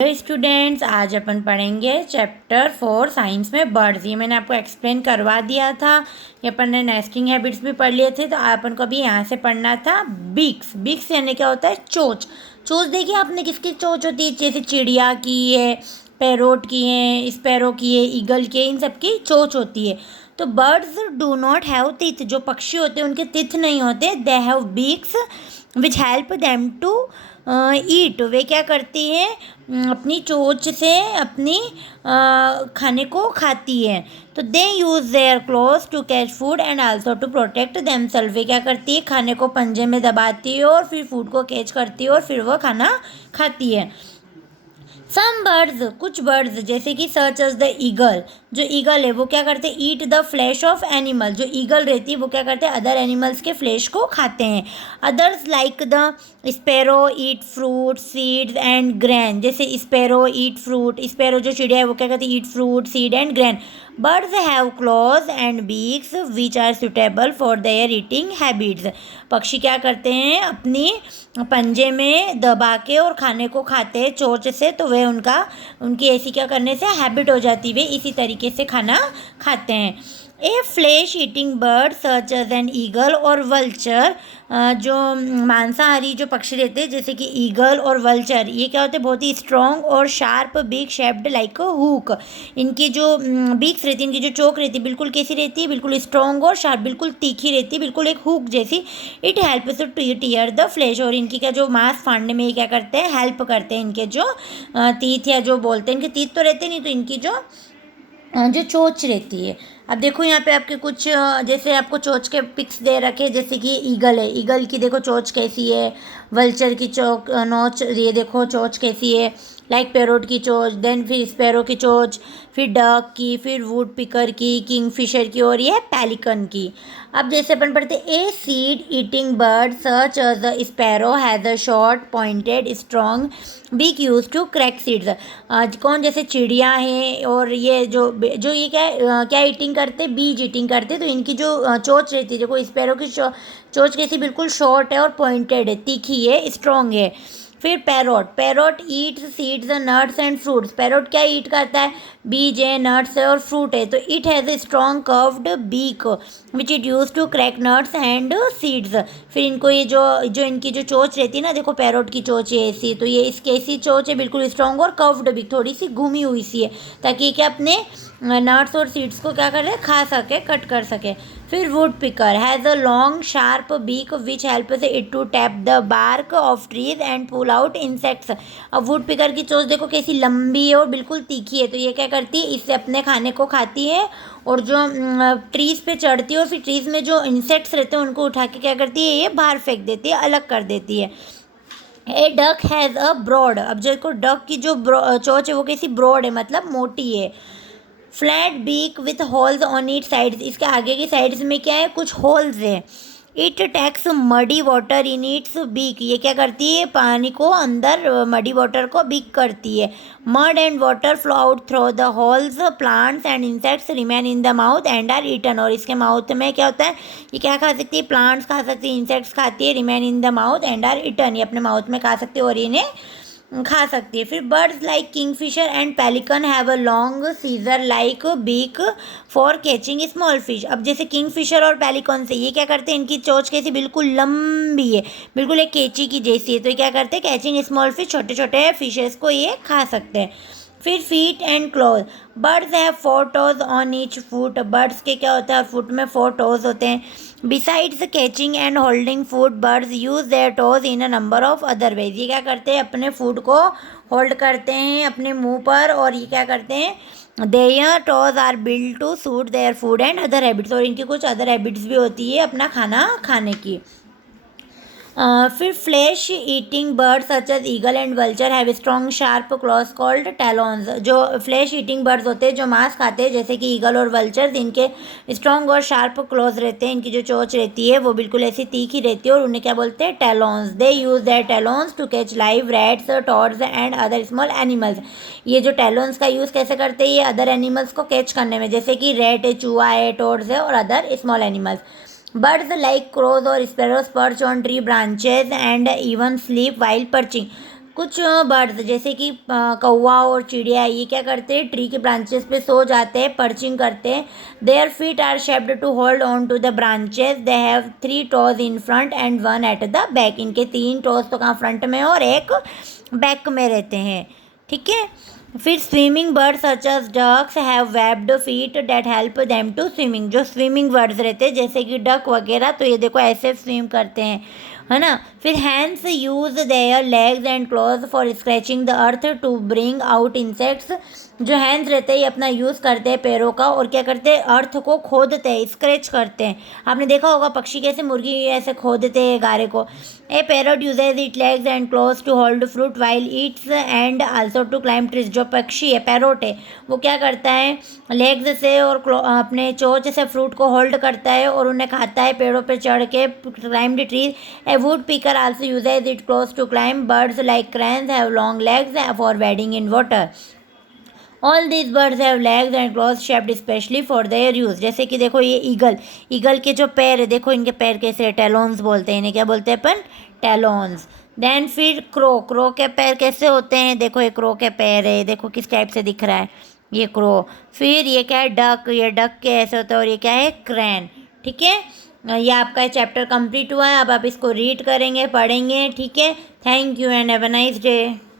Hello students, आज अपन पढ़ेंगे chapter 4 science में बर्ड्स। ये मैंने आपको एक्सप्लेन करवा दिया था। ये अपन ने नेस्टिंग हैबिट्स भी पढ़ लिए थे, तो अपन को अभी यहाँ से पढ़ना था बीक्स। बीक्स यानी क्या होता है? चोंच। चोंच देखिए आपने, किसकी चोंच होती है? जैसे चिड़िया की है, पैरोट की है, स्पैरो की है, ईगल की है, इन सब की चोंच होती है। तो birds do not have teeth. जो पक्षी होते हैं उनके टीथ नहीं होते। They have beaks which help them to eat. वे क्या करती है? अपनी चोंच से अपनी खाने को खाती है। तो they use their claws to catch food and also to protect themself. वे क्या करती है? खाने को पंजे में दबाती है और फिर फूड को कैच करती है और फिर वह खाना खाती है। सम बर्ड्स, कुछ बर्ड्स जैसे कि सच एज द ईगल। जो ईगल है वो क्या करते हैं? Eat the flash of animal. जो ईगल रहती है वो क्या करते हैं? अदर एनिमल्स के फ्लैश को खाते हैं। Others like the sparrow eat fruit seeds and grain. जैसे स्पैरो ईट फ्रूट, स्पैरो जो चिड़िया है वो क्या करती है? Eat fruit seed and grain. Birds have claws and beaks which are suitable for their eating habits. पक्षी क्या करते हैं? अपनी पंजे में दबा के और खाने को खाते हैं चोंच से। तो वे उनकी ऐसी क्या करने से हैबिट हो जाती है, वे इसी तरीके से खाना खाते हैं। A flesh eating bird such as an eagle और वल्चर। जो मांसाहारी जो पक्षी रहते हैं जैसे कि ईगल और वल्चर, ये क्या होते हैं? बहुत ही स्ट्रॉन्ग और sharp beak shaped like a hook. इनकी जो बीक्स रहती है, इनकी जो चोक रहती है, बिल्कुल कैसी रहती है? बिल्कुल स्ट्रॉन्ग और शार्प, बिल्कुल तीखी रहती है, बिल्कुल एक हुक जैसी। It helps two tier the flash. और इनकी क्या, जो मांस फाड़ने में ये क्या करते हैं? हेल्प करते हैं। इनके जो तीत या जो बोलते हैं, इनके तीत तो रहते नहीं, तो इनकी जो चोंच रहती है। अब देखो यहाँ पे आपके कुछ जैसे आपको चोंच के पिक्स दे रखे, जैसे कि ईगल है, ईगल की देखो चोंच कैसी है। वल्चर की नोच, ये देखो चोंच कैसी है। लाइक पैरोट की चोंच, देन फिर स्पैरो की चोंच, फिर डक की, फिर वुड पिकर की, किंगफिशर की, और ये पेलिकन की। अब जैसे अपन पढ़ते, a seed eating bird such as the sparrow has a short pointed strong beak use to crack seeds. कौन? जैसे चिड़िया है, और ये जो ये क्या ईटिंग करते? बीज ईटिंग करते। तो इनकी जो चोंच रहती है, देखो स्पैरो की चोंच कैसी? बिल्कुल शॉर्ट है और पॉइंटेड है, तीखी है, स्ट्रॉन्ग है। फिर parrot, parrot Yeats seeds nuts and fruits. Parrot क्या ईट करता है? बीज है, नट्स है और फ्रूट है। तो it has a strong curved beak which it use to crack nuts and seeds. फिर इनको ये जो इनकी जो चोंच रहती है ना, देखो पैरोट की चोंच है ऐसी, तो ये इसकी ऐसी चोंच है, बिल्कुल स्ट्रॉन्ग और कर्व्ड बीक, थोड़ी सी घूमी हुई सी है, ताकि ये क्या अपने नट्स और सीड्स को क्या करे? खा सके, कट कर सके। फिर woodpecker has a long sharp beak which helps it to tap the bark of trees and pull out insects. अब वुड पिकर की चोंच देखो कैसी लंबी है और बिल्कुल तीखी है। तो ये क्या करती है? इससे अपने खाने को खाती है, और जो ट्रीज पे चढ़ती है और फिर ट्रीज में जो इंसेक्ट्स रहते हैं उनको उठा के क्या करती है? ये बाहर फेंक देती है, अलग कर देती है। ए डक हैज़ अ ब्रॉड। अब देखो डक की जो चोंच है वो कैसी? ब्रॉड है, मतलब मोटी है। Flat beak with holes on its sides. इसके आगे की साइड्स में क्या है? कुछ होल्स है। It takes muddy water in its beak. ये क्या करती है? पानी को अंदर, मडी वाटर को बीक करती है। Mud and water flow out through the holes. Plants and insects remain in the mouth and are eaten. और इसके माउथ में क्या होता है? ये क्या खा सकती है? प्लांट्स खा सकती है, इंसेक्ट्स खाती है, remain in the mouth and are eaten. ये अपने माउथ में खा सकती है और इन्हें खा सकती है। फिर birds like kingfisher and pelican have a long scissor like beak for catching small fish. अब जैसे किंगफिशर और पेलिकन से ये क्या करते हैं? इनकी चोंच कैसी? बिल्कुल लंबी है, बिल्कुल एक कैची की जैसी है। तो ये क्या करते हैं? कैचिंग स्मॉल फिश, छोटे छोटे फिशेस को ये खा सकते हैं। फिर feet and close, birds have 4 toes on each foot. Birds के क्या होता है? फुट में 4 टोज होते हैं। Besides catching and holding food, buds use their toes in a number of other ways. ये क्या करते हैं? अपने फूड को होल्ड करते हैं अपने मुंह पर, और ये क्या करते हैं? Their toes are build to suit their food and other habits. और इनकी कुछ अदर हैबिट्स भी होती है अपना खाना खाने की। फिर flesh eating bird such as eagle and vulture have strong sharp claws called talons. जो फ्लैश ईटिंग बर्ड्स होते हैं, जो मांस खाते हैं, जैसे कि ईगल और वल्चर, इनके स्ट्रॉन्ग और शार्प क्लॉज रहते हैं। इनकी जो चोंच रहती है वो बिल्कुल ऐसी तीखी रहती है, और उन्हें क्या बोलते हैं? Talons. They use their talons to catch live rats, toads and other small animals. ये जो टैलॉन्स का यूज़ कैसे करते हैं? ये अदर एनिमल्स को कैच करने में, जैसे कि रैट है, चूहा है, टॉड्स है और other small animals. Birds like crows or sparrows perch on tree branches and even sleep while perching. कुछ बर्ड्स जैसे कि कौवा और चिड़िया, ये क्या करते हैं, ट्री के ब्रांचेस पे सो जाते हैं, पर्चिंग करते हैं. Their feet are shaped to hold on to the branches. They have 3 toes in front and 1 at the back. इनके 3 टोज तो कहाँ फ्रंट में और एक बैक में रहते हैं. ठीक है. फिर swimming birds such as ducks have webbed feet that help them to swimming. जो स्विमिंग बर्ड्स रहते हैं जैसे कि डक वगैरह, तो ये देखो ऐसे स्विम करते हैं, है ना. फिर hens use their legs and claws for scratching the earth to bring out insects. जो हैंड्स रहते हैं ये अपना यूज़ करते हैं पैरों का, और क्या करते हैं, अर्थ को खोदते हैं, स्क्रैच करते हैं. आपने देखा होगा पक्षी कैसे, मुर्गी ऐसे खोदते हैं गारे को. A parrot uses it legs and claws to hold fruit while eats and also to climb trees. जो पक्षी है पैरोट है वो क्या करता है, लेग्स से और अपने चोंच से फ्रूट को होल्ड करता है और उन्हें खाता है पेड़ों पे चढ़ के, climb the trees. A woodpecker also uses its claws to climb. Birds like cranes have long legs for wading in water. All these birds have legs and claws shaped specially for their use. जैसे कि देखो ये eagle के जो पैर है, देखो इनके पैर कैसे, टेलोन्स बोलते हैं इन्हें. क्या बोलते हैं अपन, टेलोन्स. देन फिर क्रो के पैर कैसे होते हैं, देखो ये क्रो के पैर है, देखो किस टाइप से दिख रहा है ये क्रो. फिर ये क्या है, डक. ये डक के ऐसे होता है. और ये क्या है, क्रैन. ठीक है. ये आपका चैप्टर कंप्लीट हुआ है. अब आप इसको रीड करेंगे, पढ़ेंगे. ठीक है. Thank you and have a nice day.